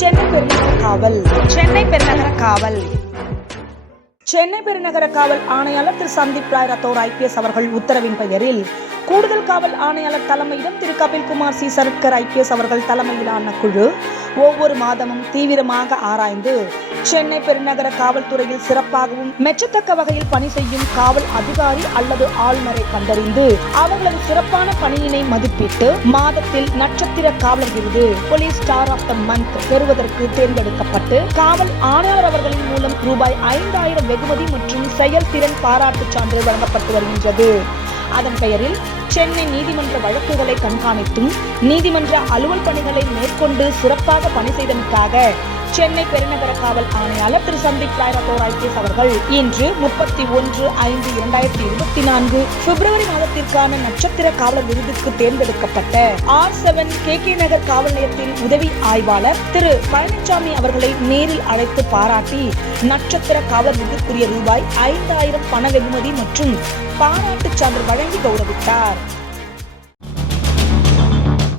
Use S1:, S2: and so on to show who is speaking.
S1: சென்னை பெருநகர காவல். சென்னை பெருநகர காவல். சென்னை பெருநகர காவல் ஆணையாளர் திரு சந்தீப் ராய் ரத்தோர் ஐபிஎஸ் அவர்கள் உத்தரவின் பெயரில் கூடுதல் காவல் ஆணையாளர் தலைமையிடம் திரு கபில்குமார் சி சரத்கர் ஐபிஎஸ் அவர்கள் தலைமையிலான குழு ஒவ்வொரு மாதமும் தீவிரமாக ஆராய்ந்து சென்னை பெருநகர காவல்துறையில் சிறப்பாகவும் மெச்சத்தக்க வகையில் பணி செய்யும் காவல் அதிகாரி அல்லது ஆளுநரை கண்டறிந்து அவர்களது சிறப்பான பணியினை மதிப்பிட்டு மாதத்தில் நட்சத்திர காவலர் விருது police star of the month பெறுவதற்கு தேர்ந்தெடுக்கப்பட்டு காவல் ஆணையாளர் அவர்களின் மூலம் ரூபாய் ஐந்தாயிரம் வெகுமதி மற்றும் செயல்திறன் பாராட்டுச் சான்று வழங்கப்பட்டு வருகின்றது. அதன் பெயரில் சென்னை நீதிமன்ற வழக்குகளை கண்காணித்தும் நீதிமன்ற அலுவல் பணிகளை மேற்கொண்டு சிறப்பாக பணி செய்தமைக்காக சென்னை பெருநகர காவல் ஆணையாளர் திரு சந்தீப் ராய்ரத்தோர் ஐபிஎஸ் அவர்கள் இன்று முப்பத்தி ஒன்று ஐந்து இரண்டாயிரத்தி இருபத்தி நான்கு பிப்ரவரி மாதத்திற்கான நட்சத்திர காவலர் விருதுக்கு தேர்ந்தெடுக்கப்பட்ட R seven K K Nagar காவல் நிலையத்தின் உதவி ஆய்வாளர் திரு பழனிசாமி அவர்களை நேரில் அழைத்து பாராட்டி நட்சத்திர காவலர் விருதுக்குரிய ரூபாய் ஐந்தாயிரம் பண வெகுமதி மற்றும் பாராட்டுச் சான்று வழங்கி கௌரவித்தார்.